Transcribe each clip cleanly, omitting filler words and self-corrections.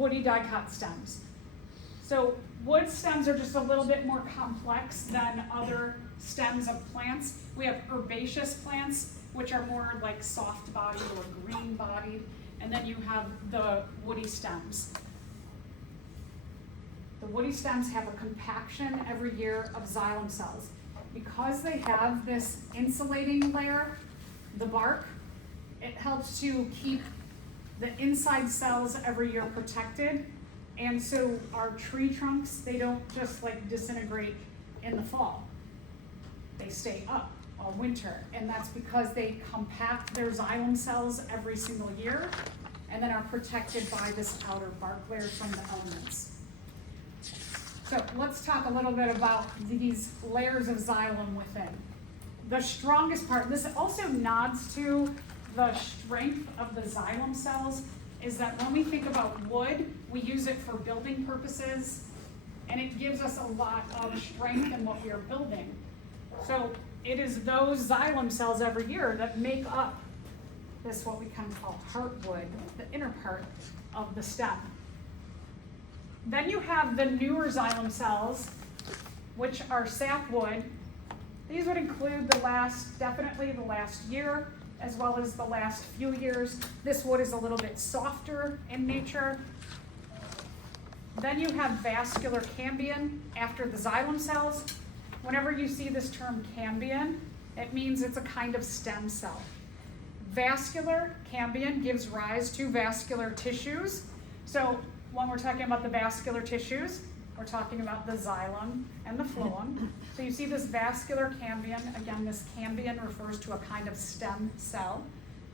woody dicot stems. So wood stems are just a little bit more complex than other stems of plants. We have herbaceous plants, which are more like soft-bodied or green-bodied, and then you have the woody stems. The woody stems have a compaction every year of xylem cells. Because they have this insulating layer, the bark, it helps to keep the inside cells every year protected. And so our tree trunks, they don't just like disintegrate in the fall. They stay up all winter. And that's because they compact their xylem cells every single year and then are protected by this outer bark layer from the elements. So let's talk a little bit about these layers of xylem within. The strongest part, this also nods to the strength of the xylem cells, is that when we think about wood, we use it for building purposes, and it gives us a lot of strength in what we are building. So it is those xylem cells every year that make up this, what we can call heartwood, the inner part of the stem. Then you have the newer xylem cells, which are sapwood. These would include definitely the last year, as well as the last few years. This wood is a little bit softer in nature. Then you have vascular cambium after the xylem cells. Whenever you see this term cambium, it means it's a kind of stem cell. Vascular cambium gives rise to vascular tissues. So when we're talking about the vascular tissues, we're talking about the xylem and the phloem. So you see this vascular cambium. Again, this cambium refers to a kind of stem cell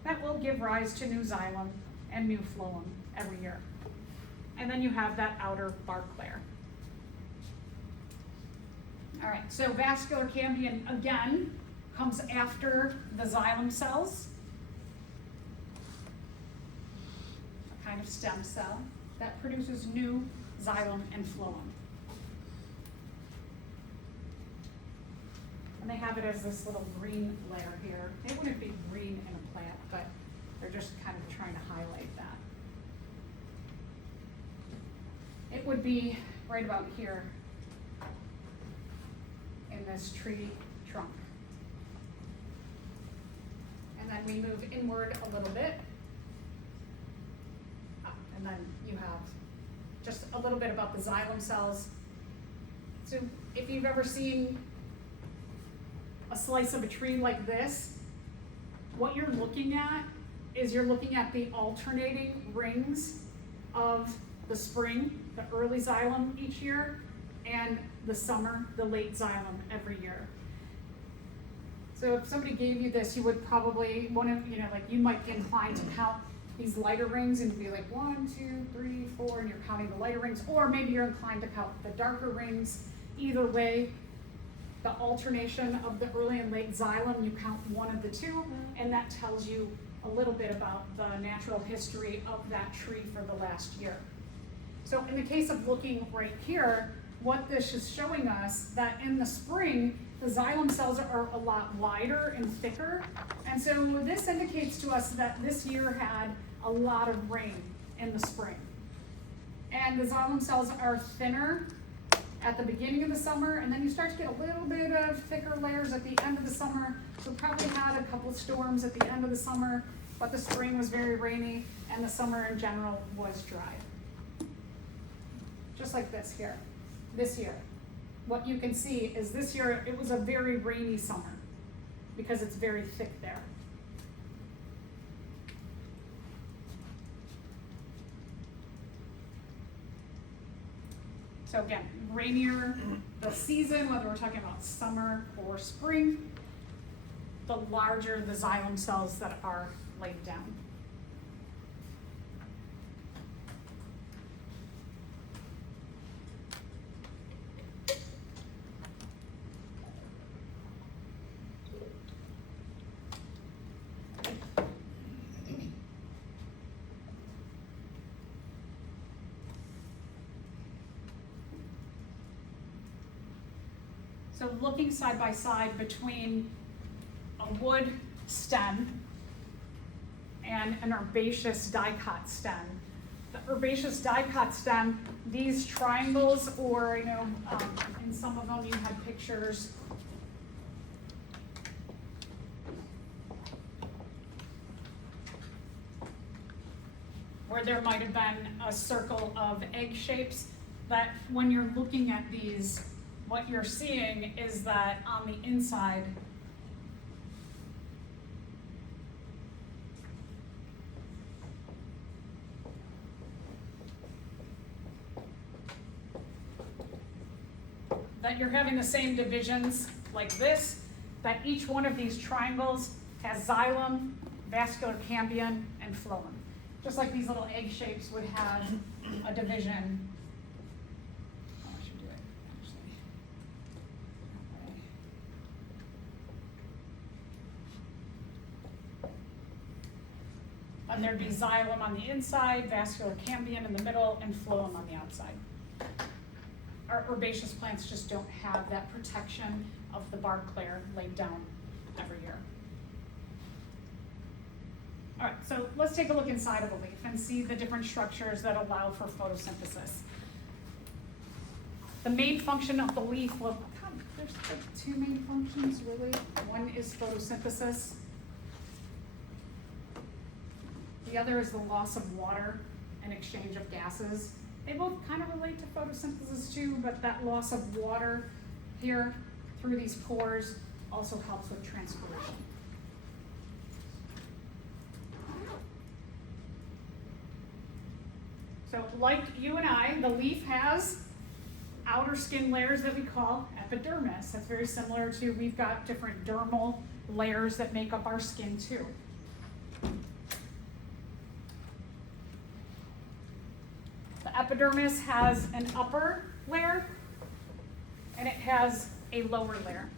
that will give rise to new xylem and new phloem every year. And then you have that outer bark layer. All right, so vascular cambium, again, comes after the xylem cells. A kind of stem cell that produces new xylem and phloem. And they have it as this little green layer here. It wouldn't be green in a plant, but they're just kind of trying to highlight that. It would be right about here in this tree trunk. And then we move inward a little bit. And then you have just a little bit about the xylem cells. So if you've ever seen a slice of a tree like this, what you're looking at is you're looking at the alternating rings of the spring, the early xylem each year, and the summer, the late xylem every year. So if somebody gave you this, you would probably want to, like you might be inclined to count these lighter rings and be like 1, 2, 3, 4, and you're counting the lighter rings, or maybe you're inclined to count the darker rings. Either way, the alternation of the early and late xylem, you count one of the two, and that tells you a little bit about the natural history of that tree for the last year. So in the case of looking right here, what this is showing us that in the spring, the xylem cells are a lot wider and thicker. And so this indicates to us that this year had a lot of rain in the spring. And the xylem cells are thinner at the beginning of the summer, and then you start to get a little bit of thicker layers at the end of the summer. So probably had a couple storms at the end of the summer, but the spring was very rainy, and the summer in general was dry. Just like this here, this year. What you can see is this year it was a very rainy summer because it's very thick there. So again, rainier the season, whether we're talking about summer or spring, the larger the xylem cells that are laid down. So looking side by side between a wood stem and an herbaceous dicot stem, the herbaceous dicot stem, these triangles, or in some of them you had pictures where there might have been a circle of egg shapes, that when you're looking at these, what you're seeing is that on the inside, that you're having the same divisions like this, that each one of these triangles has xylem, vascular cambium, and phloem. Just like these little egg shapes would have a division. Oh, I should do it, actually. Okay. And there'd be xylem on the inside, vascular cambium in the middle, and phloem on the outside. Our herbaceous plants just don't have that protection of the bark layer laid down every year. All right, so let's take a look inside of a leaf and see the different structures that allow for photosynthesis. The main function of the leaf, well, there's two main functions really. One is photosynthesis. The other is the loss of water and exchange of gases. They both kind of relate to photosynthesis too, but that loss of water here through these pores also helps with transpiration. So like you and I, the leaf has outer skin layers that we call epidermis. That's very similar to, we've got different dermal layers that make up our skin too. The epidermis has an upper layer and it has a lower layer.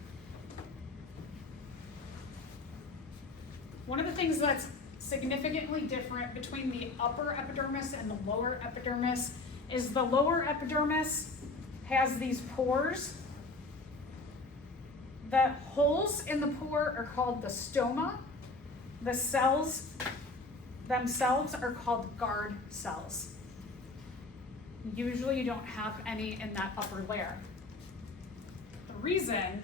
One of the things that's significantly different between the upper epidermis and the lower epidermis is the lower epidermis has these pores. The holes in the pore are called the stoma. The cells themselves are called guard cells. Usually you don't have any in that upper layer. The reason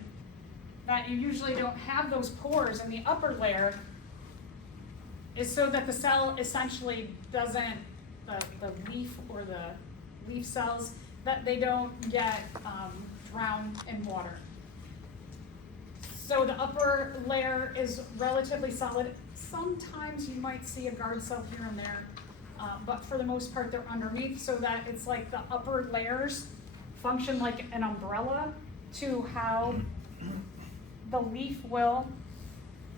that you usually don't have those pores in the upper layer is so that the cell essentially doesn't, the leaf or the leaf cells, that they don't get drowned in water. So the upper layer is relatively solid. Sometimes you might see a guard cell here and there, but for the most part they're underneath, so that it's like the upper layers function like an umbrella to how the leaf will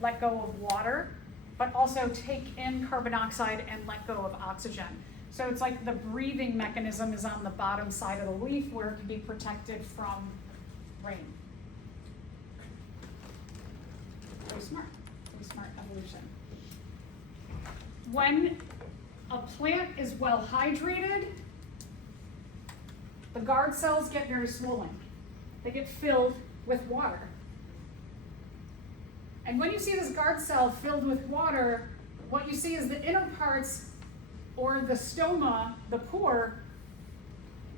let go of water, but also take in carbon dioxide and let go of oxygen. So it's like the breathing mechanism is on the bottom side of the leaf where it can be protected from rain. Very smart evolution. When a plant is well hydrated, the guard cells get very swollen. They get filled with water. And when you see this guard cell filled with water, what you see is the inner parts, or the stoma, the pore,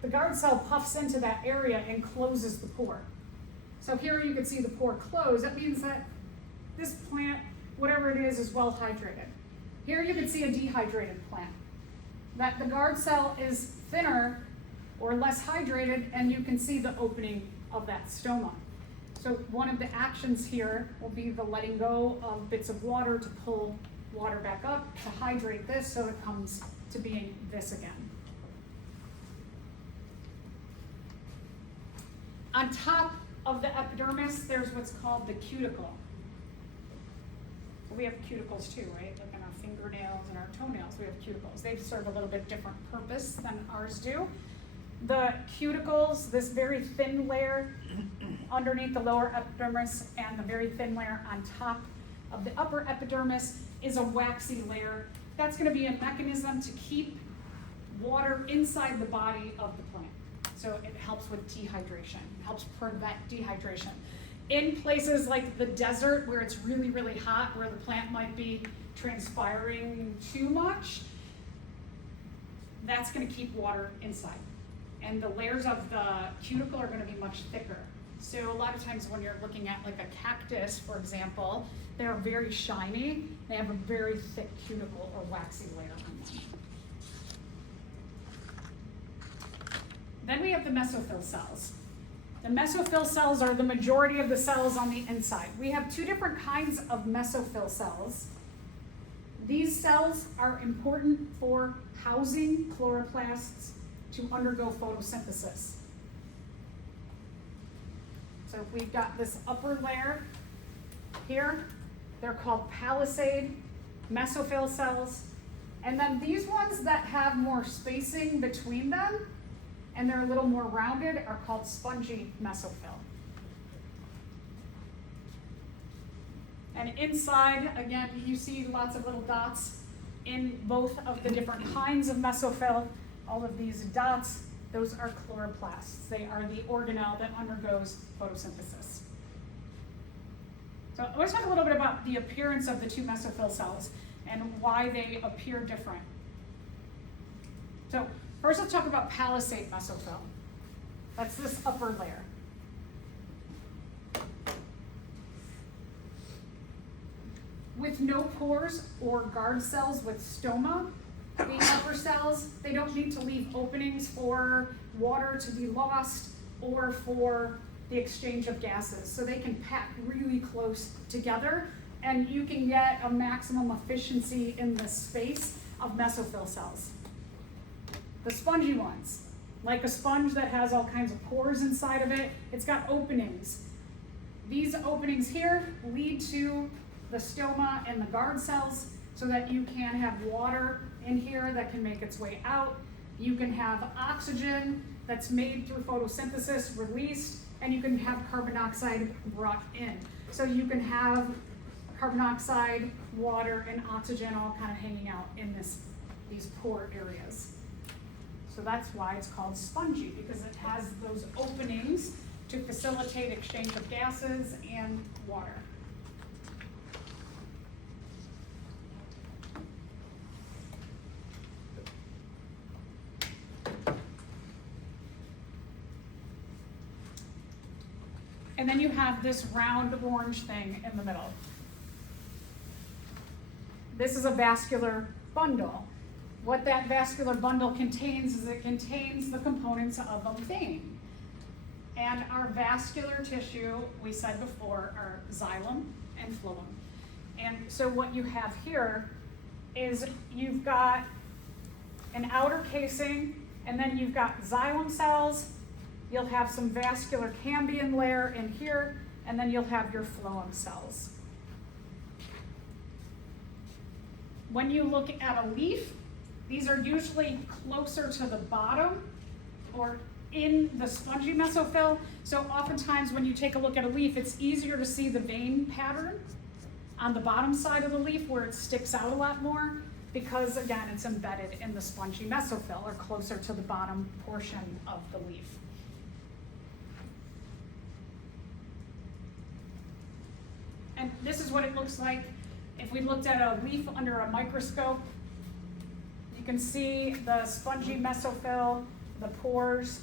the guard cell puffs into that area and closes the pore. So here you can see the pore close. That means that this plant, whatever it is well hydrated. Here you can see a dehydrated plant. That the guard cell is thinner or less hydrated, and you can see the opening of that stoma. So one of the actions here will be the letting go of bits of water to pull water back up to hydrate this so it comes to being this again. On top of the epidermis, there's what's called the cuticle. We have cuticles too, right? Like in our fingernails and our toenails, we have cuticles. They serve a little bit different purpose than ours do. The cuticles, this very thin layer underneath the lower epidermis and the very thin layer on top of the upper epidermis, is a waxy layer. That's going to be a mechanism to keep water inside the body of the plant. So it helps with dehydration, helps prevent dehydration. In places like the desert where it's really, really hot, where the plant might be transpiring too much, that's going to keep water inside. And the layers of the cuticle are going to be much thicker. So a lot of times when you're looking at like a cactus, for example, they're very shiny. They have a very thick cuticle or waxy layer on them. Then we have the mesophyll cells. The mesophyll cells are the majority of the cells on the inside. We have two different kinds of mesophyll cells. These cells are important for housing chloroplasts to undergo photosynthesis. So if we've got this upper layer here, they're called palisade mesophyll cells. And then these ones that have more spacing between them and they're a little more rounded are called spongy mesophyll. And inside, again, you see lots of little dots in both of the different kinds of mesophyll. All of these dots, those are chloroplasts. They are the organelle that undergoes photosynthesis. So I want to talk a little bit about the appearance of the two mesophyll cells and why they appear different. So first let's talk about palisade mesophyll. That's this upper layer. With no pores or guard cells with stoma, being upper cells, they don't need to leave openings for water to be lost or for the exchange of gases. So they can pack really close together and you can get a maximum efficiency in the space of mesophyll cells. The spongy ones, like a sponge that has all kinds of pores inside of it, it's got openings. These openings here lead to the stoma and the guard cells so that you can have water in here that can make its way out. You can have oxygen that's made through photosynthesis released, and you can have carbon dioxide brought in. So you can have carbon dioxide, water, and oxygen all kind of hanging out in these pore areas. So that's why it's called spongy, because it has those openings to facilitate exchange of gases and water. And then you have this round orange thing in the middle. This is a vascular bundle. What that vascular bundle contains is it contains the components of a vein. And our vascular tissue, we said before, are xylem and phloem. And so what you have here is you've got an outer casing, and then you've got xylem cells. You'll have some vascular cambium layer in here, and then you'll have your phloem cells. When you look at a leaf, these are usually closer to the bottom or in the spongy mesophyll. So oftentimes when you take a look at a leaf, it's easier to see the vein pattern on the bottom side of the leaf where it sticks out a lot more because, again, it's embedded in the spongy mesophyll or closer to the bottom portion of the leaf. And this is what it looks like if we looked at a leaf under a microscope. You can see the spongy mesophyll, the pores.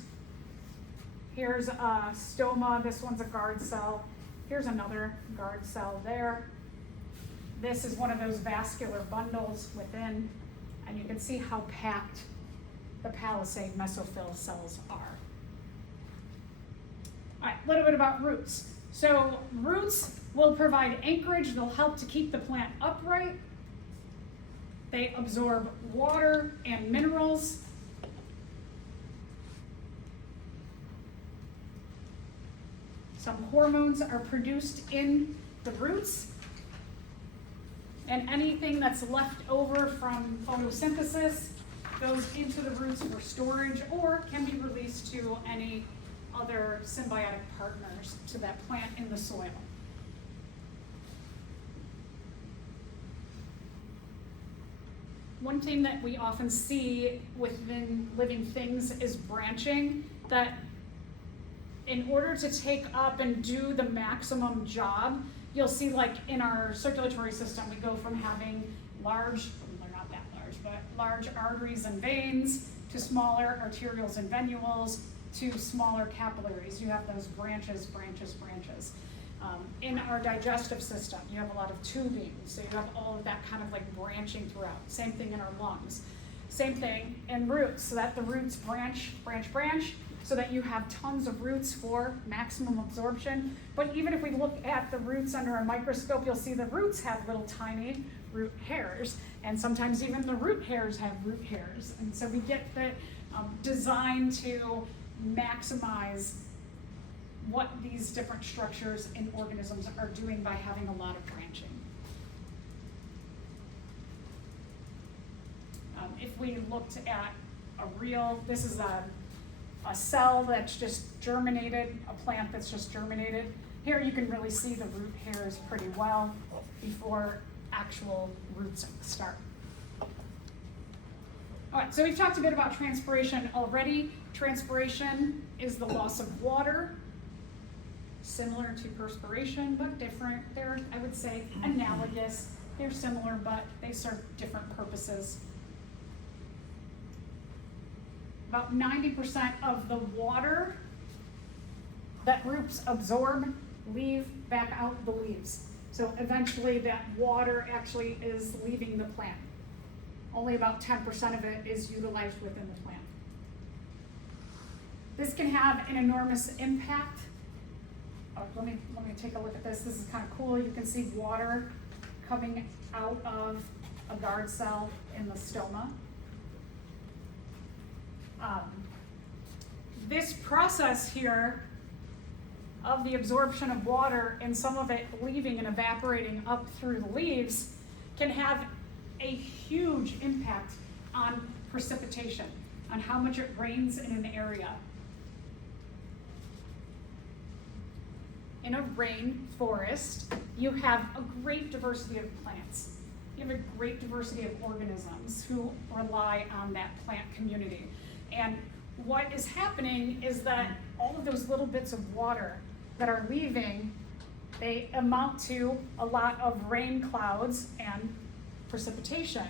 Here's a stoma, this one's a guard cell. Here's another guard cell there. This is one of those vascular bundles within, and you can see how packed the palisade mesophyll cells are. All right, a little bit about roots. So roots will provide anchorage. They'll help to keep the plant upright. They absorb water and minerals. Some hormones are produced in the roots. And anything that's left over from photosynthesis goes into the roots for storage or can be released to any other symbiotic partners to that plant in the soil. One thing that we often see within living things is branching, that in order to take up and do the maximum job, you'll see like in our circulatory system, we go from having large, they're not that large, but large arteries and veins, to smaller arterioles and venules, to smaller capillaries. You have those branches. In our digestive system, you have a lot of tubing, so you have all of that kind of like branching throughout. Same thing in our lungs. Same thing in roots, so that the roots branch, so that you have tons of roots for maximum absorption. But even if we look at the roots under a microscope, you'll see the roots have little tiny root hairs, and sometimes even the root hairs have root hairs. And so we get the design to maximize what these different structures in organisms are doing by having a lot of branching. If we looked at this is a cell that's just germinated, a plant that's just germinated. Here you can really see the root hairs pretty well before actual roots start. All right, so we've talked a bit about transpiration already. Transpiration is the loss of water, similar to perspiration, but different. They're, I would say, analogous. They're similar, but they serve different purposes. About 90% of the water that roots absorb leave back out the leaves. So eventually that water actually is leaving the plant. Only about 10% of it is utilized within the plant. This can have an enormous impact. Let me take a look at this. This is kind of cool. You can see water coming out of a guard cell in the stoma. This process here of the absorption of water and some of it leaving and evaporating up through the leaves can have a huge impact on precipitation, on how much it rains in an area. In a rainforest, you have a great diversity of plants. You have a great diversity of organisms who rely on that plant community. And what is happening is that all of those little bits of water that are leaving, they amount to a lot of rain clouds and precipitation.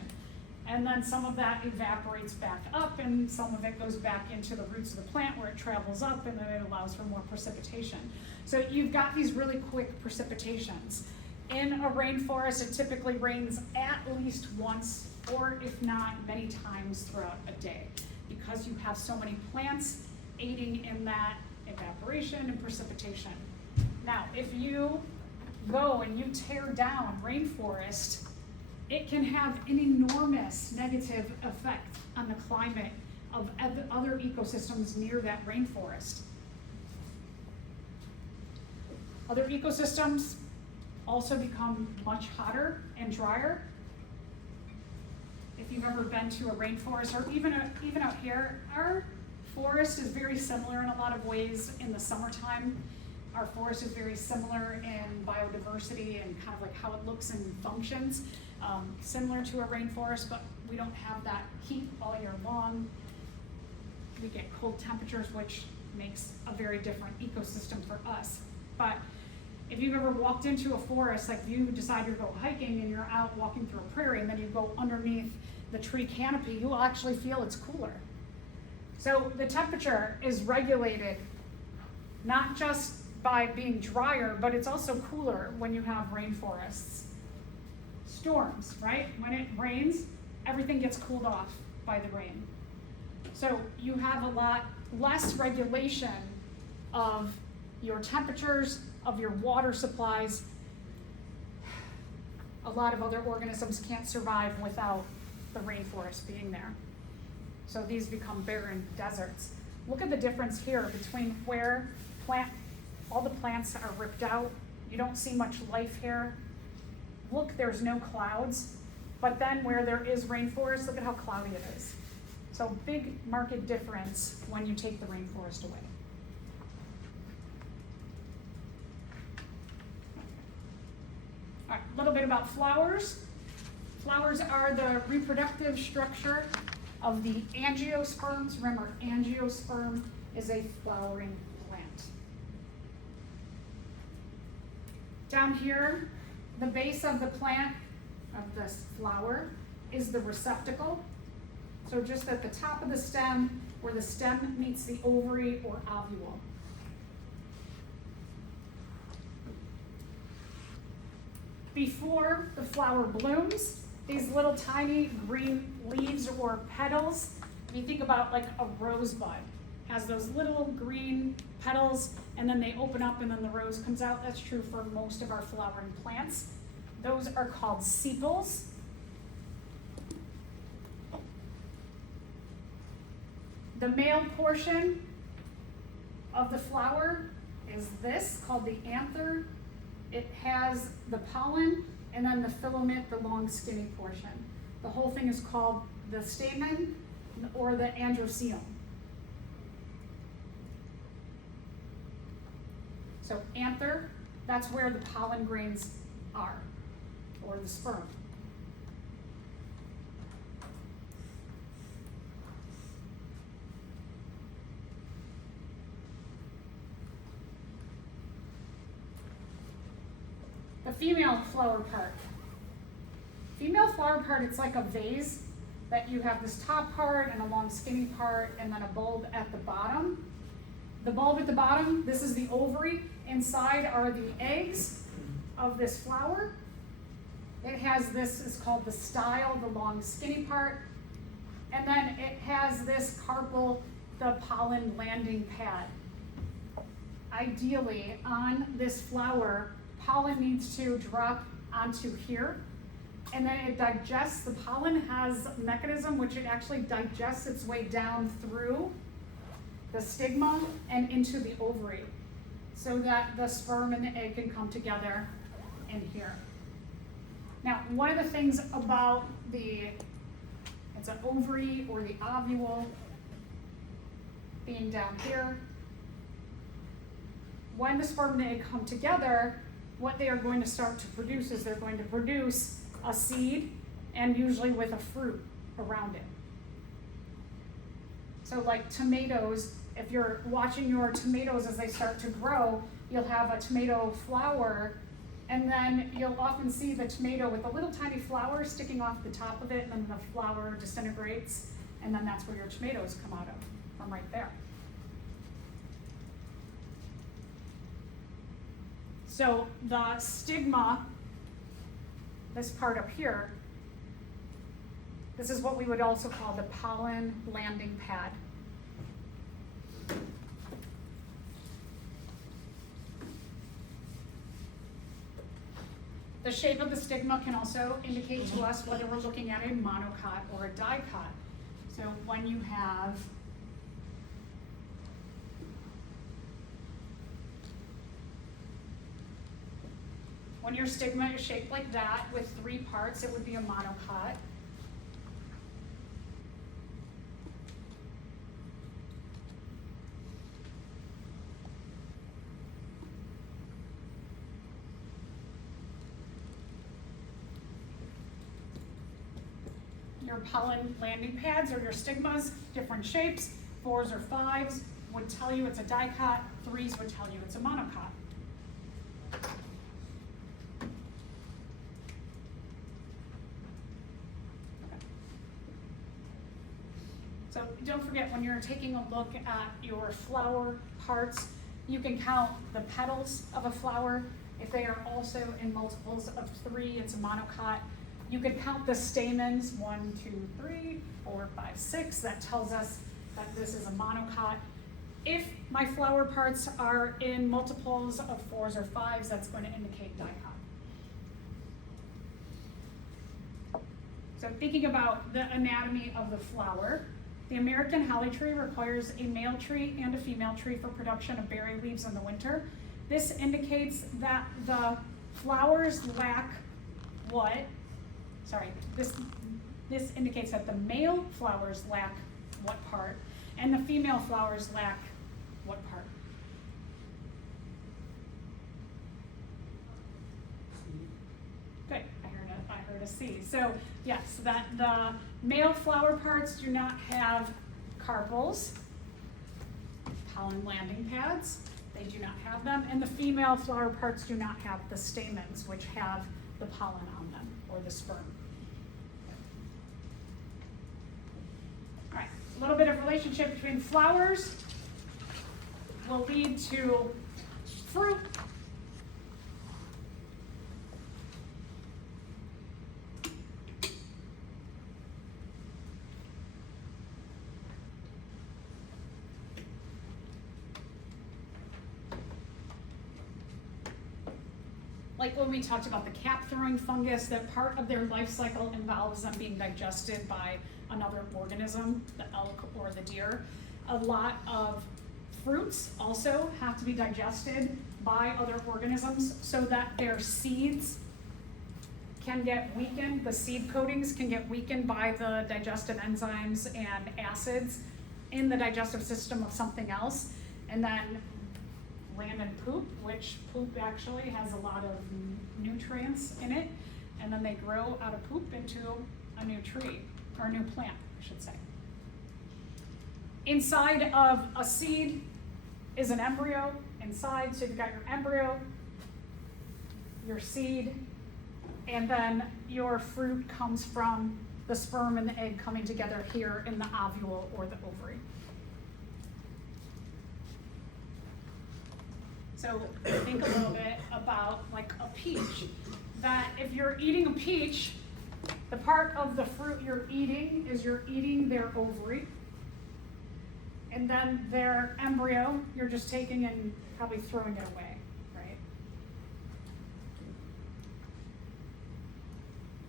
And then some of that evaporates back up, and some of it goes back into the roots of the plant where it travels up, and then it allows for more precipitation. So you've got these really quick precipitations. In a rainforest, it typically rains at least once, or if not, many times throughout a day, because you have so many plants aiding in that evaporation and precipitation. Now, if you go and you tear down rainforest, it can have an enormous negative effect on the climate of other ecosystems near that rainforest. Other ecosystems also become much hotter and drier. If you've ever been to a rainforest, or even out here, our forest is very similar in a lot of ways in the summertime. Our forest is very similar in biodiversity and kind of like how it looks and functions, similar to a rainforest, but we don't have that heat all year long. We get cold temperatures, which makes a very different ecosystem for us. But if you've ever walked into a forest, like you decide to go hiking and you're out walking through a prairie and then you go underneath the tree canopy, you will actually feel it's cooler. So the temperature is regulated not just by being drier, but it's also cooler when you have rainforests. Storms, right? When it rains, everything gets cooled off by the rain. So you have a lot less regulation of your temperatures, of your water supplies. A lot of other organisms can't survive without the rainforest being there. So these become barren deserts. Look at the difference here between where all the plants are ripped out. You don't see much life here. Look, there's no clouds. But then where there is rainforest, look at how cloudy it is. So big marked difference when you take the rainforest away. All right, a little bit about flowers. Flowers are the reproductive structure of the angiosperms. Remember, angiosperm is a flowering plant. Down here, the base of the plant, of this flower, is the receptacle. So just at the top of the stem, where the stem meets the ovary or ovule. Before the flower blooms, these little tiny green leaves or petals, if you think about like a rosebud, has those little green petals, and then they open up and then the rose comes out. That's true for most of our flowering plants. Those are called sepals. The male portion of the flower is this, called the anther. It has the pollen and then the filament, the long skinny portion. The whole thing is called the stamen or the androecium. So anther, that's where the pollen grains are, or the sperm. The female flower part. Female flower part, it's like a vase that you have this top part and a long skinny part and then a bulb at the bottom. The bulb at the bottom, this is the ovary. Inside are the eggs of this flower. It has this, is called the style, the long skinny part. And then it has this carpel, the pollen landing pad. Ideally, on this flower, pollen needs to drop onto here, and then it digests. The pollen has a mechanism which it actually digests its way down through the stigma and into the ovary, so that the sperm and the egg can come together in here. Now, one of the things about it's an ovary or the ovule being down here, when the sperm and the egg come together, what they are going to start to produce is they're going to produce a seed, and usually with a fruit around it. So like tomatoes, if you're watching your tomatoes as they start to grow, you'll have a tomato flower, and then you'll often see the tomato with a little tiny flower sticking off the top of it, and then the flower disintegrates, and then that's where your tomatoes come out of, from right there. So the stigma, this part up here, this is what we would also call the pollen landing pad. The shape of the stigma can also indicate to us whether we're looking at a monocot or a dicot. So when you have when your stigma is shaped like that with 3 parts, it would be a monocot. Your pollen landing pads or your stigmas, different shapes, 4s or 5s would tell you it's a dicot, 3s would tell you it's a monocot. So don't forget, when you're taking a look at your flower parts, you can count the petals of a flower. If they are also in multiples of 3, it's a monocot. You could count the stamens, 1, 2, 3, 4, 5, 6. That tells us that this is a monocot. If my flower parts are in multiples of 4s or 5s, that's going to indicate dicot. So thinking about the anatomy of the flower, the American holly tree requires a male tree and a female tree for production of berry leaves in the winter. This indicates that the flowers lack what? Sorry, this indicates that the male flowers lack what part, and the female flowers lack what part? Good, I heard a C. So yes, that the male flower parts do not have carpels, pollen landing pads, they do not have them, and the female flower parts do not have the stamens, which have the pollen on them, or the sperm. A little bit of relationship between flowers will lead to fruit. Like when we talked about the cap-throwing fungus, that part of their life cycle involves them being digested by another organism, the elk or the deer. A lot of fruits also have to be digested by other organisms so that their seeds can get weakened, the seed coatings can get weakened by the digestive enzymes and acids in the digestive system of something else, and then land and poop, which poop actually has a lot of nutrients in it, and then they grow out of poop into a new tree, or a new plant, I should say. Inside of a seed is an embryo inside, so you've got your embryo, your seed, and then your fruit comes from the sperm and the egg coming together here in the ovule or the ovary. So think a little bit about like a peach, that if you're eating a peach, the part of the fruit you're eating is you're eating their ovary, and then their embryo, you're just taking and probably throwing it away, right?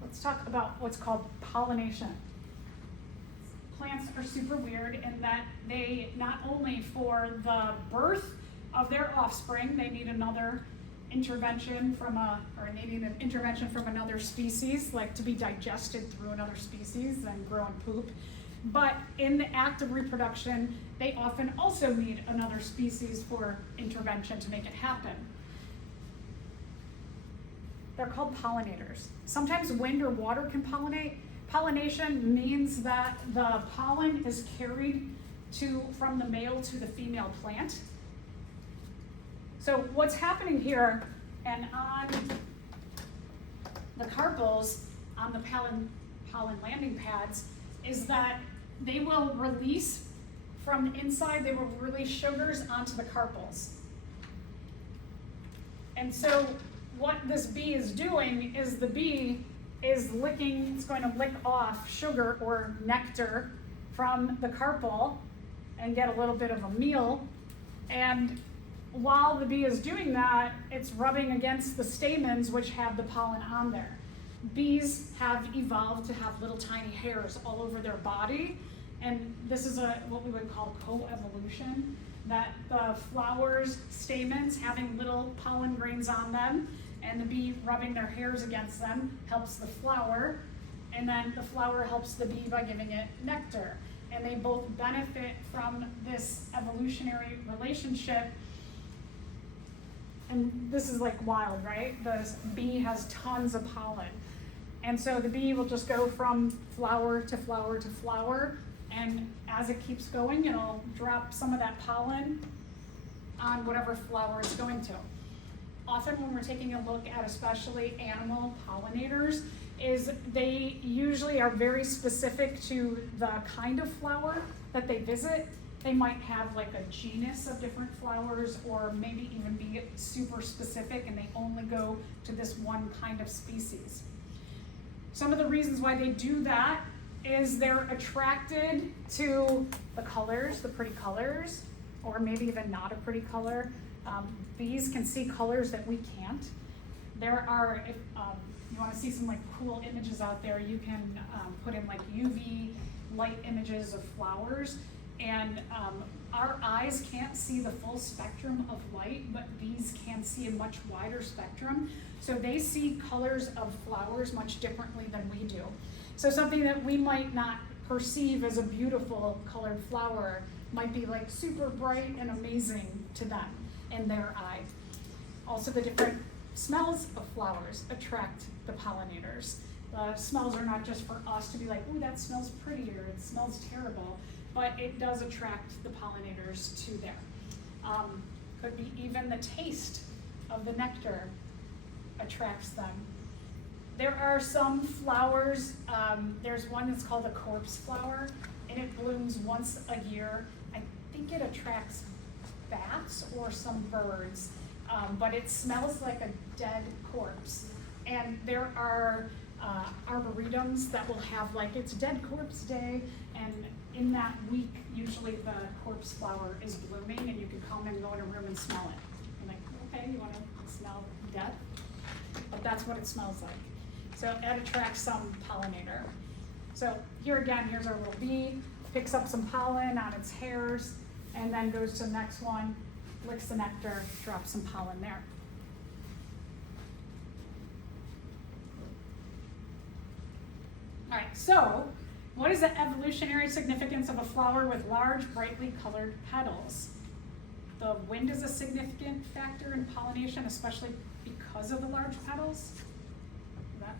Let's talk about what's called pollination. Plants are super weird in that they, not only for the birth of their offspring, they need another intervention from another species, like to be digested through another species and grow and poop. But in the act of reproduction, they often also need another species for intervention to make it happen. They're called pollinators. Sometimes wind or water can pollinate. Pollination means that the pollen is carried from the male to the female plant. So what's happening here, and on the carpels, on the pollen landing pads, is that they will release from inside, they will release sugars onto the carpels. And so what this bee is doing is the bee is it's going to lick off sugar or nectar from the carpel and get a little bit of a meal. And while the bee is doing that, it's rubbing against the stamens which have the pollen on there. Bees have evolved to have little tiny hairs all over their body, and this is what we would call coevolution, that the flowers' stamens having little pollen grains on them, and the bee rubbing their hairs against them helps the flower, and then the flower helps the bee by giving it nectar. And they both benefit from this evolutionary relationship. And this is like wild, right? The bee has tons of pollen. And so the bee will just go from flower to flower to flower, and as it keeps going, it'll drop some of that pollen on whatever flower it's going to. Often when we're taking a look at especially animal pollinators, is they usually are very specific to the kind of flower that they visit. They might have like a genus of different flowers, or maybe even be super specific and they only go to this one kind of species. Some of the reasons why they do that is they're attracted to the colors, the pretty colors, or maybe even not a pretty color. Bees can see colors that we can't. There are, if you want to see some like cool images out there, you can put in like UV light images of flowers. And our eyes can't see the full spectrum of light, but bees can see a much wider spectrum. So they see colors of flowers much differently than we do. So something that we might not perceive as a beautiful colored flower might be like super bright and amazing to them in their eye. Also, the different smells of flowers attract the pollinators. The smells are not just for us to be like, ooh, that smells pretty, or it smells terrible, but it does attract the pollinators to there. Could be even the taste of the nectar attracts them. there are some flowers, there's one that's called a corpse flower, and it blooms once a year. I think it attracts bats or some birds, but it smells like a dead corpse. And there are arboretums that will have like, it's Dead Corpse Day, and in that week, usually the corpse flower is blooming, and you can come and go in a room and smell it. I'm like, okay, you wanna smell death? But that's what it smells like. So it attracts some pollinator. So here again, here's our little bee, picks up some pollen on its hairs, and then goes to the next one, licks the nectar, drops some pollen there. All right, so what is the evolutionary significance of a flower with large, brightly colored petals? The wind is a significant factor in pollination, especially because of the large petals. That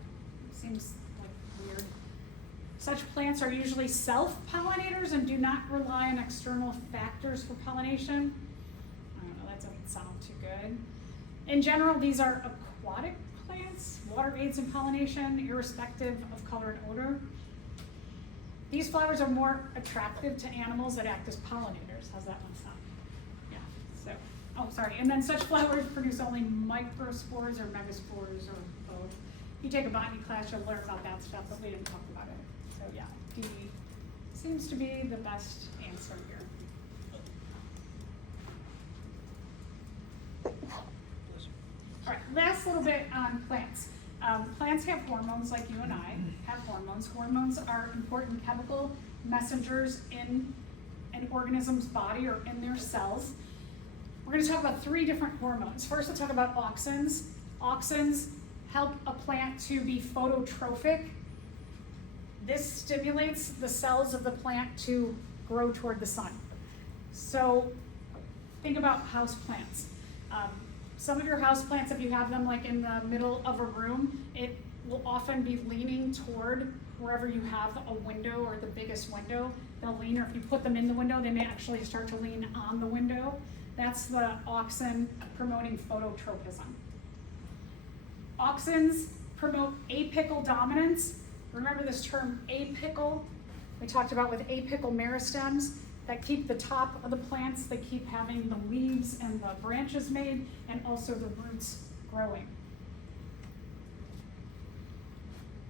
seems like weird. Such plants are usually self-pollinators and do not rely on external factors for pollination. I don't know, that doesn't sound too good. In general, these are aquatic plants. Water aids in pollination, irrespective of color and odor. These flowers are more attractive to animals that act as pollinators. How's that one sound? Yeah, so, oh, sorry. And then such flowers produce only microspores or megaspores or both. If you take a botany class, you'll learn about that stuff, but we didn't talk about it. So yeah, D seems to be the best answer here. All right, last little bit on plants. Plants have hormones like you and I have hormones. Hormones are important chemical messengers in an organism's body or in their cells. We're going to talk about 3 different hormones. First, we'll talk about auxins. Auxins help a plant to be phototrophic. This stimulates the cells of the plant to grow toward the sun. So think about house plants. Some of your house plants, if you have them like in the middle of a room, it will often be leaning toward wherever you have a window or the biggest window. They'll lean, or if you put them in the window, they may actually start to lean on the window. That's the auxin promoting phototropism. Auxins promote apical dominance. Remember this term apical? We talked about with apical meristems that keep the top of the plants, they keep having the leaves and the branches made, and also the roots growing.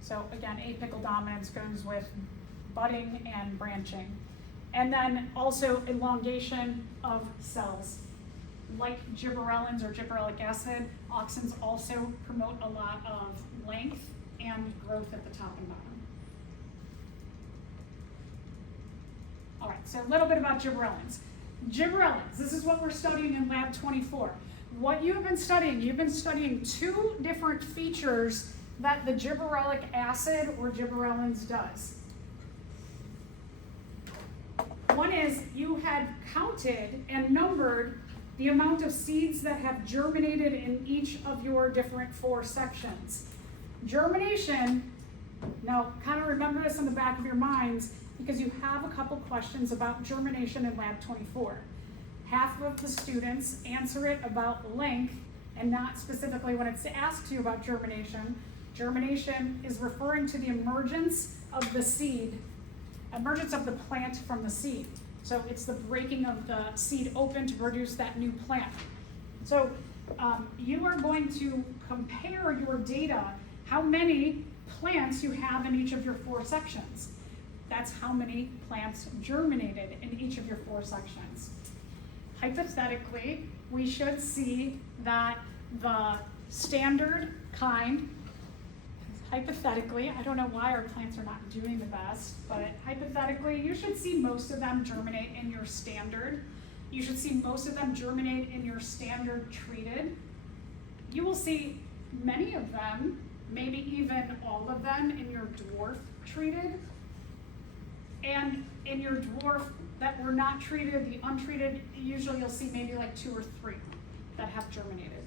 So again, apical dominance goes with budding and branching. And then also elongation of cells. Like gibberellins or gibberellic acid, auxins also promote a lot of length and growth at the top and bottom. All right, so a little bit about gibberellins. Gibberellins, this is what we're studying in Lab 24. What you have been studying, you've been studying 2 different features that the gibberellic acid or gibberellins does. One is you had counted and numbered the amount of seeds that have germinated in each of your different 4 sections. Germination, now kind of remember this in the back of your minds, because you have a couple questions about germination in Lab 24. Half of the students answer it about length and not specifically when it asks you about germination. Germination is referring to the emergence of the seed, emergence of the plant from the seed. So it's the breaking of the seed open to produce that new plant. So you are going to compare your data, how many plants you have in each of your 4 sections. That's how many plants germinated in each of your 4 sections. Hypothetically, we should see that the standard kind, hypothetically, I don't know why our plants are not doing the best, but hypothetically, you should see most of them germinate in your standard. You should see most of them germinate in your standard treated. You will see many of them, maybe even all of them, in your dwarf treated. And in your dwarf that were not treated, the untreated, usually you'll see maybe like 2 or 3 that have germinated.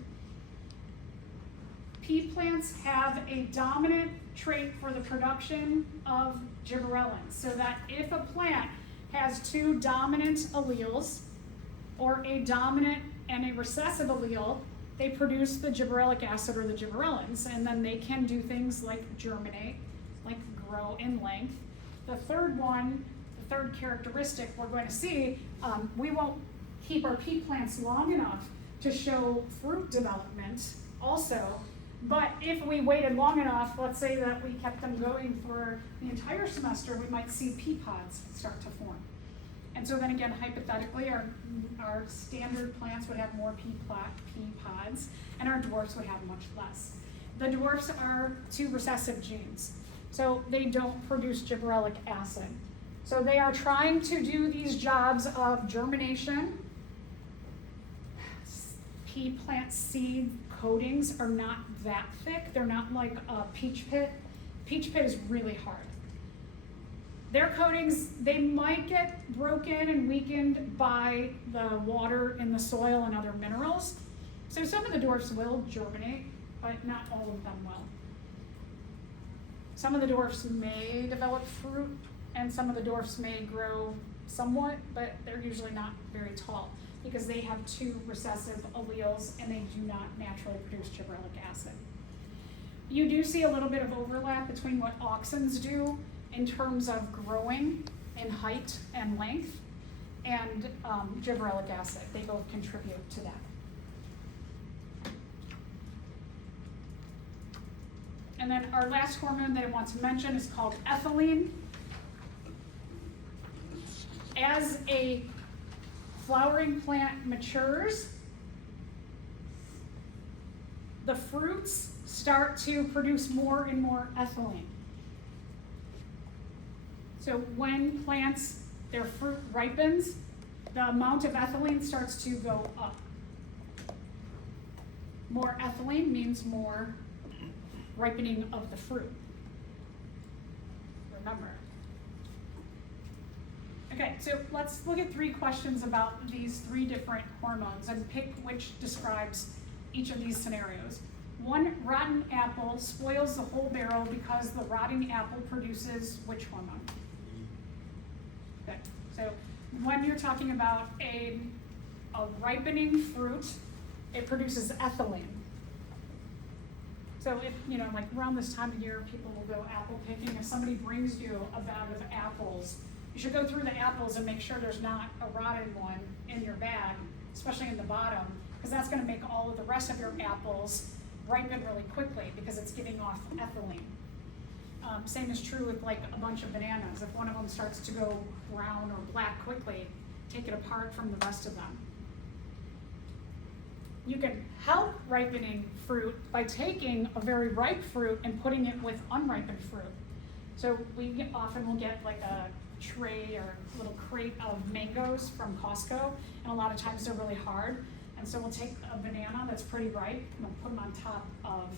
Pea plants have a dominant trait for the production of gibberellins, so that if a plant has 2 dominant alleles, or a dominant and a recessive allele, they produce the gibberellic acid or the gibberellins, and then they can do things like germinate, like grow in length. The third one, the third characteristic we're going to see, we won't keep our pea plants long enough to show fruit development also, but if we waited long enough, let's say that we kept them going for the entire semester, we might see pea pods start to form. And so then again, hypothetically, our standard plants would have more pea pods, and our dwarfs would have much less. The dwarfs are two recessive genes, so they don't produce gibberellic acid. So they are trying to do these jobs of germination. Pea plant seed coatings are not that thick. They're not like a peach pit. Peach pit is really hard. Their coatings, they might get broken and weakened by the water in the soil and other minerals. So some of the dwarfs will germinate, but not all of them will. Some of the dwarfs may develop fruit, and some of the dwarfs may grow somewhat, but they're usually not very tall because they have two recessive alleles and they do not naturally produce gibberellic acid. You do see a little bit of overlap between what auxins do in terms of growing in height and length, and gibberellic acid. They both contribute to that. And then our last hormone that I want to mention is called ethylene. As a flowering plant matures, the fruits start to produce more and more ethylene. So when their fruit ripens, the amount of ethylene starts to go up. More ethylene means more ripening of the fruit. Remember. Okay, so let's look at 3 questions about these 3 different hormones and pick which describes each of these scenarios. 1 rotten apple spoils the whole barrel because the rotting apple produces which hormone? Okay, so when you're talking about a ripening fruit, it produces ethylene. So if, like around this time of year, people will go apple picking. If somebody brings you a bag of apples, you should go through the apples and make sure there's not a rotten one in your bag, especially in the bottom, because that's going to make all of the rest of your apples ripen really quickly because it's giving off ethylene. Same is true with like a bunch of bananas. If one of them starts to go brown or black quickly, take it apart from the rest of them. You can help ripening fruit by taking a very ripe fruit and putting it with unripened fruit. So we often will get like a tray or a little crate of mangoes from Costco, and a lot of times they're really hard. And so we'll take a banana that's pretty ripe and we'll put them on top of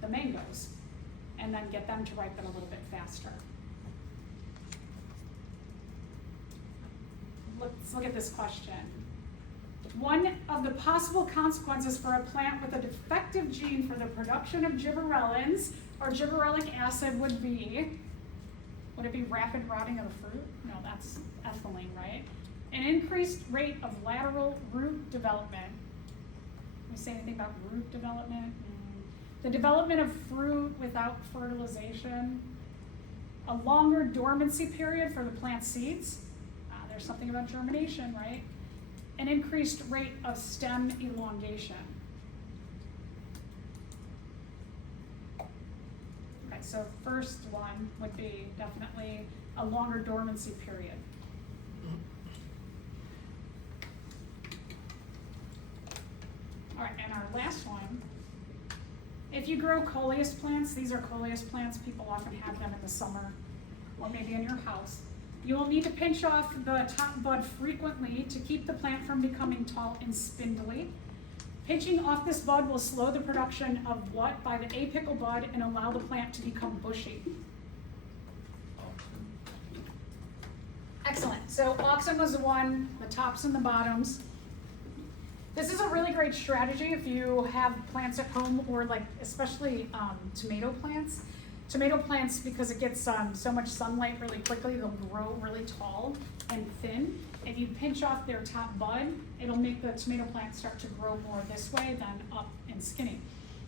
the mangoes and then get them to ripen a little bit faster. Let's look at this question. One of the possible consequences for a plant with a defective gene for the production of gibberellins or gibberellic acid would it be rapid rotting of the fruit? No, that's ethylene, right? An increased rate of lateral root development. Can we say anything about root development? The development of fruit without fertilization. A longer dormancy period for the plant seeds. There's something about germination, right? An increased rate of stem elongation. Okay, so first one would be definitely a longer dormancy period. All right, and our last one, if you grow coleus plants, these are coleus plants, people often have them in the summer or maybe in your house. You will need to pinch off the top bud frequently to keep the plant from becoming tall and spindly. Pinching off this bud will slow the production of what by the apical bud and allow the plant to become bushy. Excellent. So auxin was the one, the tops and the bottoms. This is a really great strategy if you have plants at home or like especially tomato plants Tomato plants, because it gets so much sunlight really quickly, they'll grow really tall and thin. If you pinch off their top bud, it'll make the tomato plant start to grow more this way than up and skinny.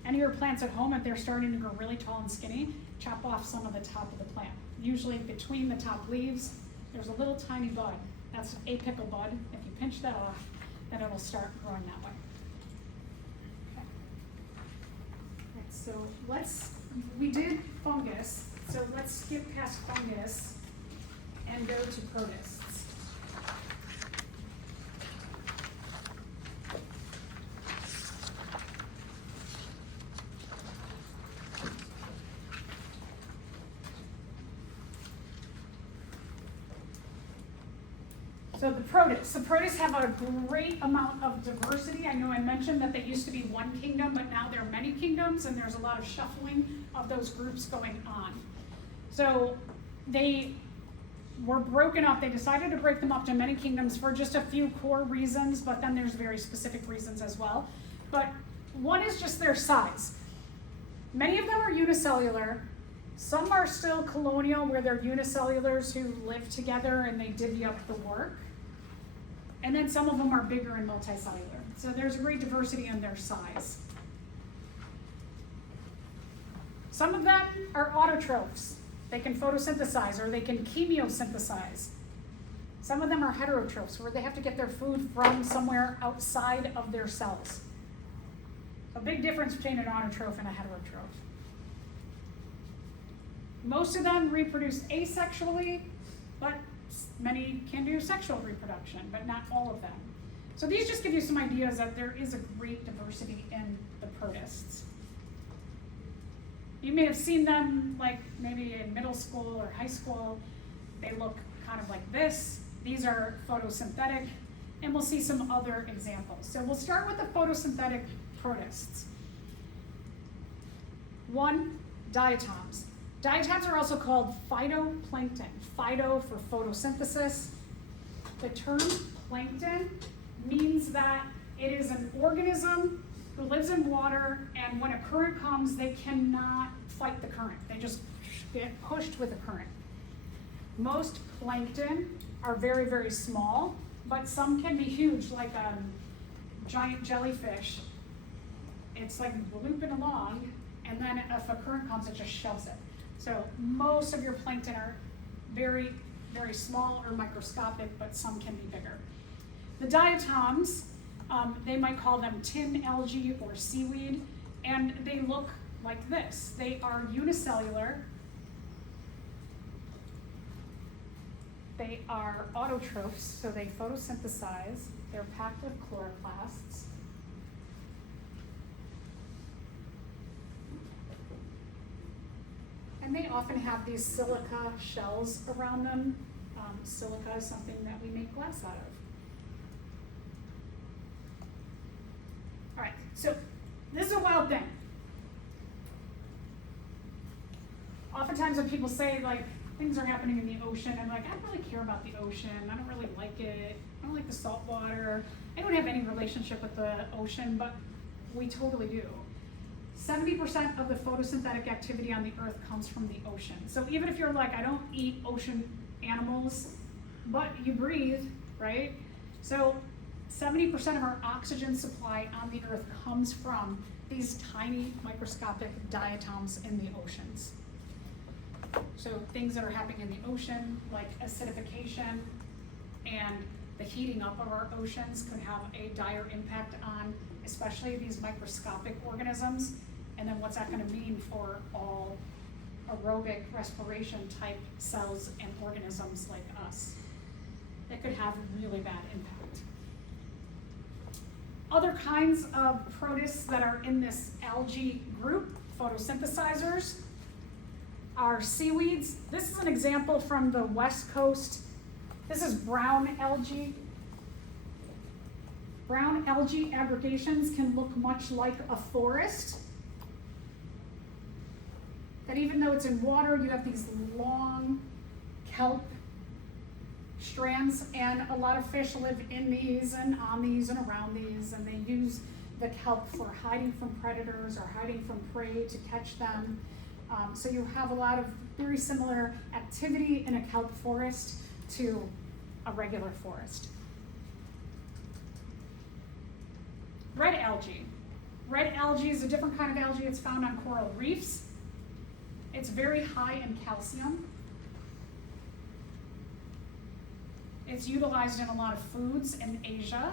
Any of your plants at home, if they're starting to grow really tall and skinny, chop off some of the top of the plant. Usually between the top leaves, there's a little tiny bud. That's an apical bud. If you pinch that off, then it'll start growing that way. Okay. Right, so we did fungus, so let's skip past fungus and go to protists. So the protists have a great amount of diversity. I know I mentioned that they used to be one kingdom, but now there are many kingdoms, and there's a lot of shuffling of those groups going on. So they were broken up. They decided to break them up to many kingdoms for just a few core reasons, but then there's very specific reasons as well. But one is just their size. Many of them are unicellular. Some are still colonial, where they're unicellulars who live together and they divvy up the work. And then some of them are bigger and multicellular. So there's a great diversity in their size. Some of them are autotrophs. They can photosynthesize or they can chemiosynthesize. Some of them are heterotrophs, where they have to get their food from somewhere outside of their cells. A big difference between an autotroph and a heterotroph. Most of them reproduce asexually, but many can do sexual reproduction, but not all of them. So these just give you some ideas that there is a great diversity in the protists. You may have seen them like maybe in middle school or high school. They look kind of like this. These are photosynthetic, and we'll see some other examples. So we'll start with the photosynthetic protists. One, diatoms. Diatoms are also called phytoplankton. Phyto for photosynthesis. The term plankton means that it is an organism who lives in water, and when a current comes, they cannot fight the current. They just get pushed with the current. Most plankton are very, very small, but some can be huge, like a giant jellyfish. It's like looping along, and then if a current comes, it just shoves it. So most of your plankton are very, very small or microscopic, but some can be bigger. The diatoms, they might call them tin algae or seaweed, and they look like this. They are unicellular. They are autotrophs, so they photosynthesize. They're packed with chloroplasts. And they often have these silica shells around them. Silica is something that we make glass out of. All right, so this is a wild thing. Oftentimes when people say like things are happening in the ocean, I'm like, I don't really care about the ocean. I don't really like it. I don't like the salt water. I don't have any relationship with the ocean, but we totally do. 70% of the photosynthetic activity on the earth comes from the ocean. So even if you're like, I don't eat ocean animals, but you breathe, right? So 70% of our oxygen supply on the earth comes from these tiny microscopic diatoms in the oceans. So things that are happening in the ocean, like acidification and the heating up of our oceans, could have a dire impact on especially these microscopic organisms. And then what's that going to mean for all aerobic respiration type cells and organisms like us? It could have a really bad impact. Other kinds of protists that are in this algae group, photosynthesizers, are seaweeds. This is an example from the West Coast. This is brown algae. Brown algae aggregations can look much like a forest. That even though it's in water, you have these long kelp strands, and a lot of fish live in these and on these and around these, and they use the kelp for hiding from predators or hiding from prey to catch them. So you have a lot of very similar activity in a kelp forest to a regular forest. Red algae. Red algae is a different kind of algae. It's found on coral reefs. It's very high in calcium. It's utilized in a lot of foods in Asia.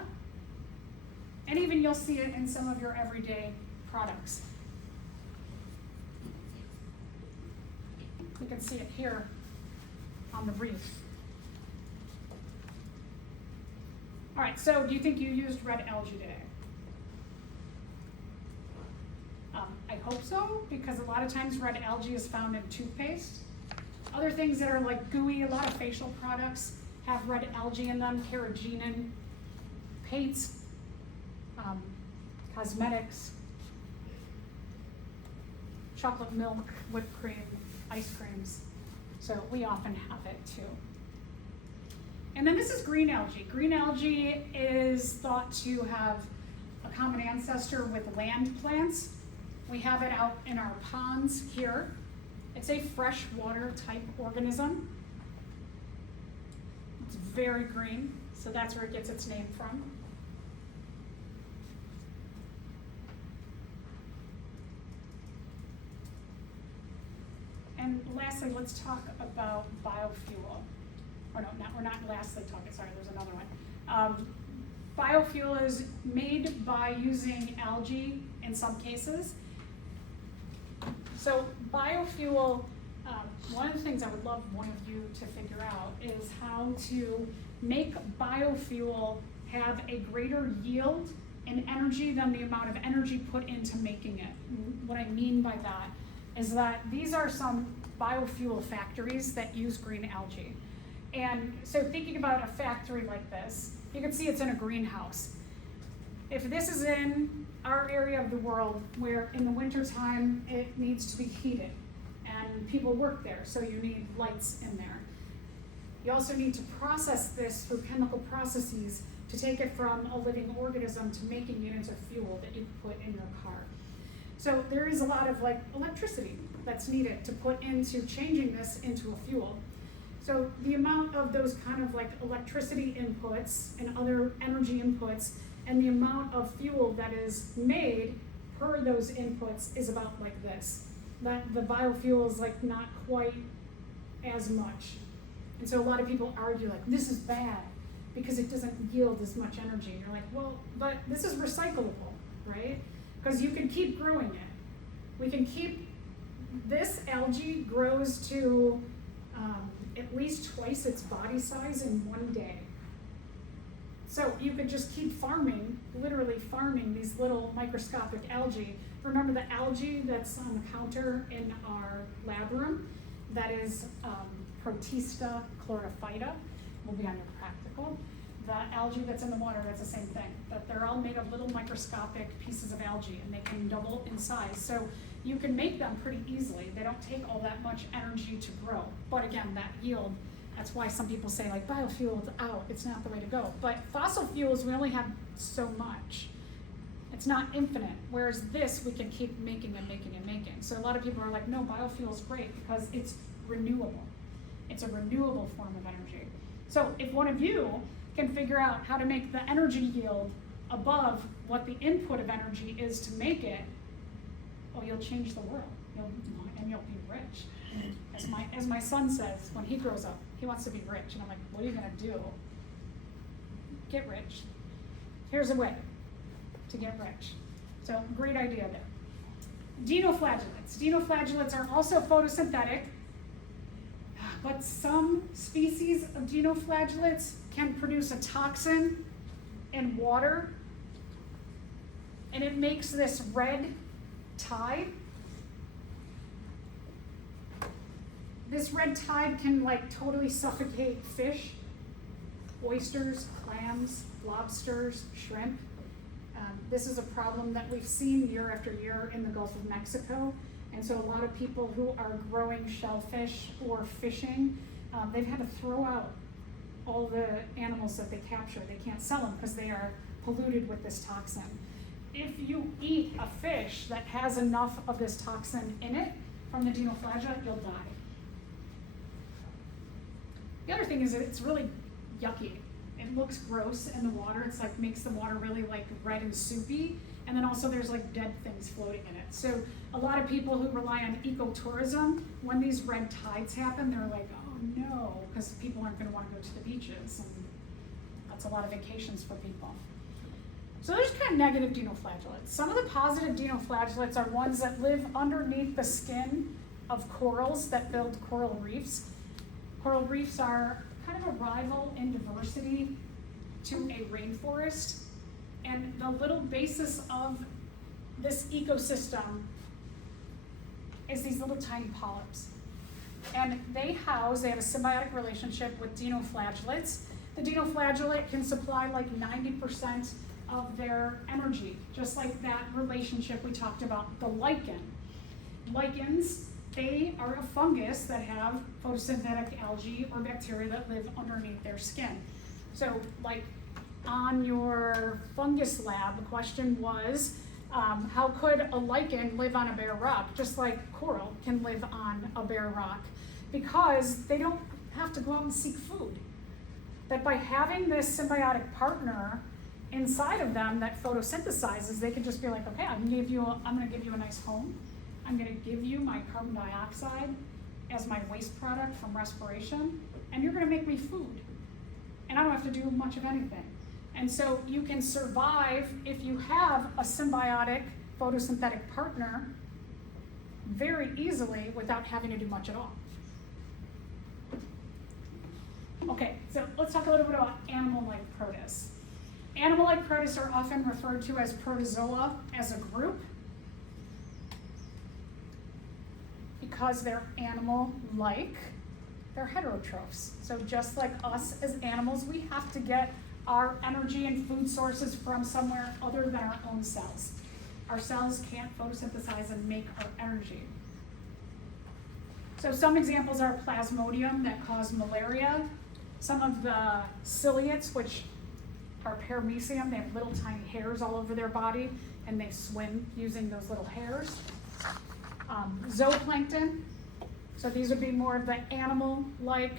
And even you'll see it in some of your everyday products. You can see it here on the reef. All right, so do you think you used red algae today? I hope so, because a lot of times red algae is found in toothpaste. Other things that are like gooey, a lot of facial products have red algae in them, carrageenan, paints, cosmetics, chocolate milk, whipped cream, ice creams. So we often have it too. And then this is green algae. Green algae is thought to have a common ancestor with land plants. We have it out in our ponds here. It's a freshwater type organism. It's very green, so that's where it gets its name from. And lastly, let's talk about biofuel. Or no, we're not lastly talking, sorry, there's another one. Biofuel is made by using algae in some cases. So biofuel, one of the things I would love one of you to figure out is how to make biofuel have a greater yield in energy than the amount of energy put into making it. What I mean by that is that these are some biofuel factories that use green algae. And so thinking about a factory like this, you can see it's in a greenhouse. If this is in our area of the world where in the wintertime it needs to be heated and people work there, so you need lights in there. You also need to process this through chemical processes to take it from a living organism to making it into fuel that you put in your car. So there is a lot of like electricity that's needed to put into changing this into a fuel. So the amount of those kind of like electricity inputs and other energy inputs and the amount of fuel that is made per those inputs is about like this. That the biofuel is like not quite as much. And so a lot of people argue like, this is bad because it doesn't yield as much energy. And you're like, well, but this is recyclable, right? Because you can keep growing it. We can keep, this algae grows to at least twice its body size in one day. So you could just keep farming, literally farming these little microscopic algae. Remember the algae that's on the counter in our lab room? That is Protista chlorophyta, will be on your practical. The algae that's in the water, that's the same thing. But they're all made of little microscopic pieces of algae and they can double in size. So you can make them pretty easily. They don't take all that much energy to grow. But again, that yield, that's why some people say like biofuel is out, it's not the way to go. But fossil fuels, we only have so much. It's not infinite, whereas this we can keep making and making and making. So a lot of people are like, no, biofuel is great because it's renewable. It's a renewable form of energy. So if one of you can figure out how to make the energy yield above what the input of energy is to make it, well, you'll change the world, and you'll be rich. As my son says, when he grows up, he wants to be rich, and I'm like, what are you gonna do? Get rich. Here's a way to get rich. So great idea there. Dinoflagellates. Dinoflagellates are also photosynthetic, but some species of dinoflagellates can produce a toxin in water, and it makes this red tide. This red tide can like totally suffocate fish, oysters, clams, lobsters, shrimp. This is a problem that we've seen year after year in the Gulf of Mexico. And so a lot of people who are growing shellfish or fishing, they've had to throw out all the animals that they capture. They can't sell them because they are polluted with this toxin. If you eat a fish that has enough of this toxin in it, from the dinoflagellate, you'll die. The other thing is that it's really yucky. It looks gross in the water. It's like makes the water really like red and soupy. And then also there's like dead things floating in it. So a lot of people who rely on ecotourism, when these red tides happen, they're like, oh no, because people aren't gonna wanna go to the beaches. And that's a lot of vacations for people. So there's kind of negative dinoflagellates. Some of the positive dinoflagellates are ones that live underneath the skin of corals that build coral reefs. Coral reefs are kind of a rival in diversity to a rainforest. And the little basis of this ecosystem is these little tiny polyps. And they have a symbiotic relationship with dinoflagellates. The dinoflagellate can supply like 90% of their energy, just like that relationship we talked about, the lichen. Lichens, they are a fungus that have photosynthetic algae or bacteria that live underneath their skin. So like on your fungus lab, the question was, how could a lichen live on a bare rock, just like coral can live on a bare rock? Because they don't have to go out and seek food. That by having this symbiotic partner inside of them that photosynthesizes, they can just be like, okay, I'm gonna give you a nice home. I'm gonna give you my carbon dioxide as my waste product from respiration, and you're gonna make me food. And I don't have to do much of anything. And so you can survive if you have a symbiotic photosynthetic partner very easily without having to do much at all. Okay, so let's talk a little bit about animal-like protists. Animal-like protists are often referred to as protozoa as a group because they're animal-like. They're heterotrophs. So just like us as animals, we have to get our energy and food sources from somewhere other than our own cells. Our cells can't photosynthesize and make our energy. So some examples are Plasmodium that cause malaria. Some of the ciliates, which are paramecium, they have little tiny hairs all over their body, and they swim using those little hairs. Zooplankton, so these would be more of the animal-like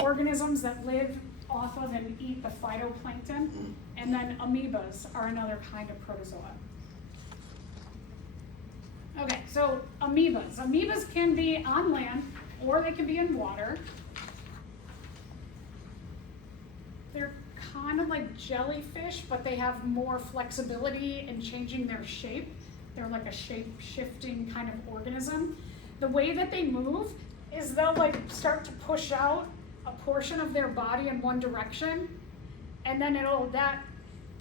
organisms that live off of and eat the phytoplankton. And then amoebas are another kind of protozoa. Okay, so amoebas. Amoebas can be on land or they can be in water. They're kind of like jellyfish, but they have more flexibility in changing their shape. They're like a shape-shifting kind of organism. The way that they move is they'll like start to push out a portion of their body in one direction, and then that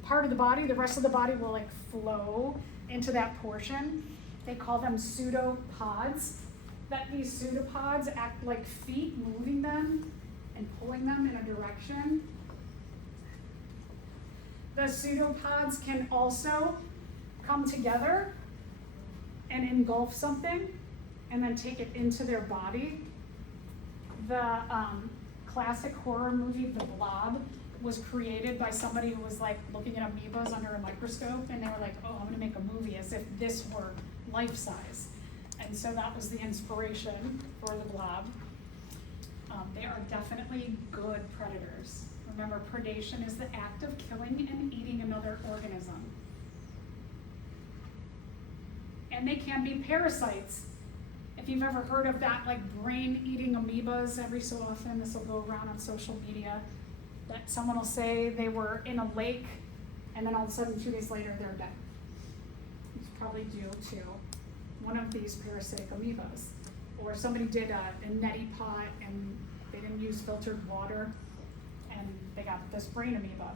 part of the body, the rest of the body will like flow into that portion. They call them pseudopods. That these pseudopods act like feet, moving them and pulling them in a direction. The pseudopods can also come together and engulf something and then take it into their body. The classic horror movie, The Blob, was created by somebody who was like looking at amoebas under a microscope, and they were like, oh, I'm gonna make a movie as if this were life size. And so that was the inspiration for The Blob. They are definitely good predators. Remember, predation is the act of killing and eating another organism. And they can be parasites. If you've ever heard of that, like brain-eating amoebas, every so often this will go around on social media, that someone will say they were in a lake, and then all of a sudden 2 days later they're dead. It's probably due to one of these parasitic amoebas. Or somebody did a neti pot and they didn't use filtered water, and they got this brain amoeba.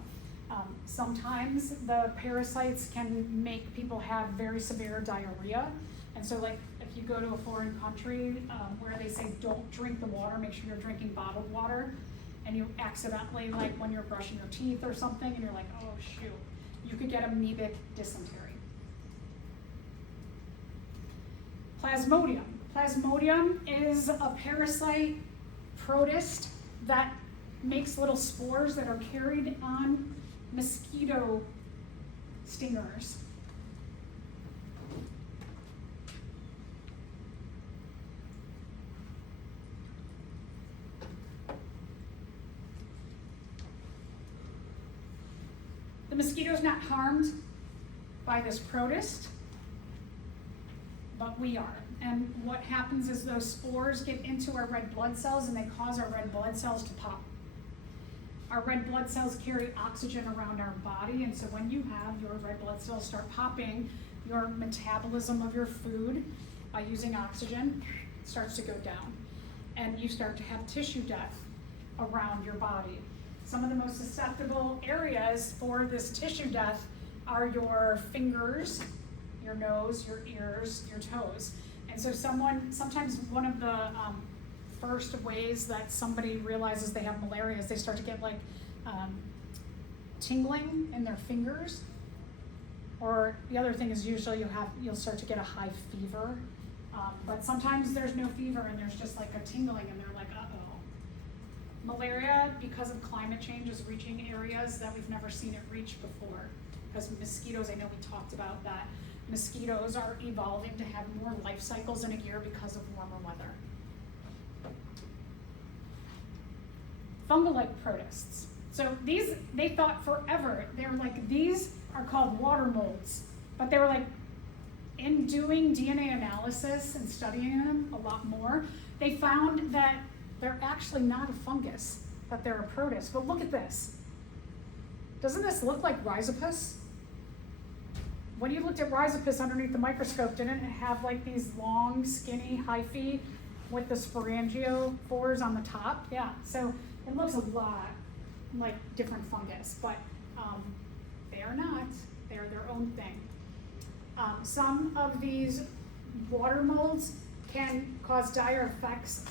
Sometimes the parasites can make people have very severe diarrhea. And so like if you go to a foreign country where they say don't drink the water, make sure you're drinking bottled water, and you accidentally, like when you're brushing your teeth or something, and you're like, oh shoot, you could get amoebic dysentery. Plasmodium. Plasmodium is a parasite protist that makes little spores that are carried on mosquito stingers. mosquito's not harmed by this protist, but we are. And what happens is those spores get into our red blood cells and they cause our red blood cells to pop. Our red blood cells carry oxygen around our body, and so when you have your red blood cells start popping, your metabolism of your food by using oxygen starts to go down, and you start to have tissue death around your body. Some of the most susceptible areas for this tissue death are your fingers, your nose, your ears, your toes. And so sometimes one of the first ways that somebody realizes they have malaria is they start to get like tingling in their fingers. Or the other thing is usually you'll start to get a high fever. But sometimes there's no fever and there's just like a tingling and they're like, uh-oh. Malaria, because of climate change, is reaching areas that we've never seen it reach before. Because mosquitoes, I know we talked about that. Mosquitoes are evolving to have more life cycles in a year because of warmer weather. Fungal-like protists. So these, they thought forever, they're like, these are called water molds. But they were like, in doing DNA analysis and studying them a lot more, they found that they're actually not a fungus, but they're a protist. But look at this. Doesn't this look like rhizopus? When you looked at rhizopus underneath the microscope, didn't it have like these long, skinny hyphae with the sporangiophores on the top? Yeah, so it looks a lot like different fungus, but they are not. They are their own thing. Some of these water molds can cause dire effects